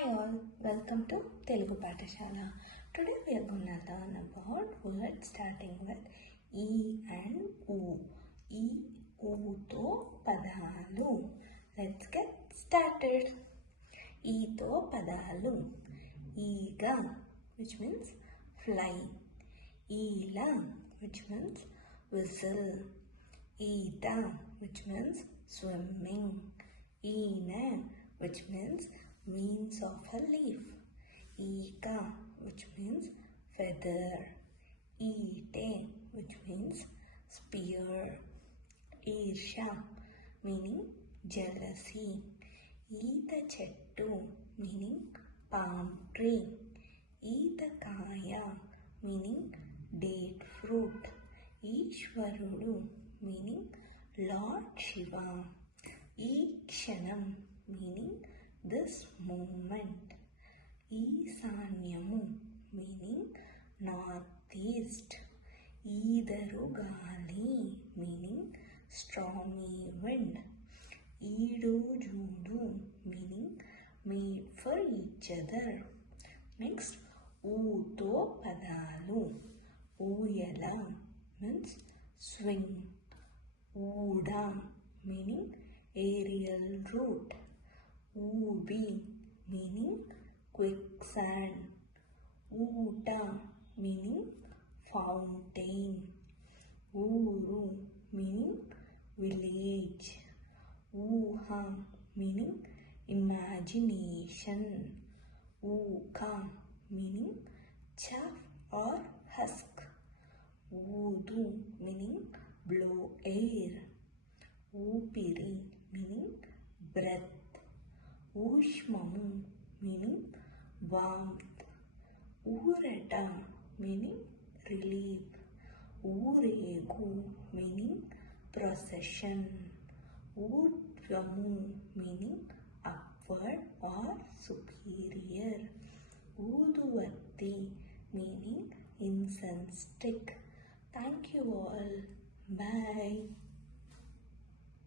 Hi all, welcome to Telugu Pathashala. Today we are going to learn about words starting with E and U. E, U to padalu. Let's get started. E to padalu. Ega, which means fly. Ela, which means whistle. Ita, which means swimming. Ina, which means of a leaf. Ika, which means feather. Ite, which means spear. Irsha, meaning jealousy. Ita chettu, meaning palm tree. Ita kaya, meaning date fruit. Ishwarudu, meaning Lord Shiva. Ikshanam, meaning this moment. Isanyamu, meaning northeast. Idarugali, meaning stormy wind. Idu judu, meaning made for each other. Next, Uto padalu. Uyala means swing. Uda meaning aerial route. Ubi meaning quicksand. Uta meaning fountain. Uru meaning village. Uha meaning imagination. Uka meaning chaff or husk. Udu meaning blow air. Upiri meaning breath. Ushmamu meaning warmth. Urata meaning relief. Uregu meaning procession. Udvamu meaning upward or superior. Uduvatti meaning incense stick. Thank you all. Bye.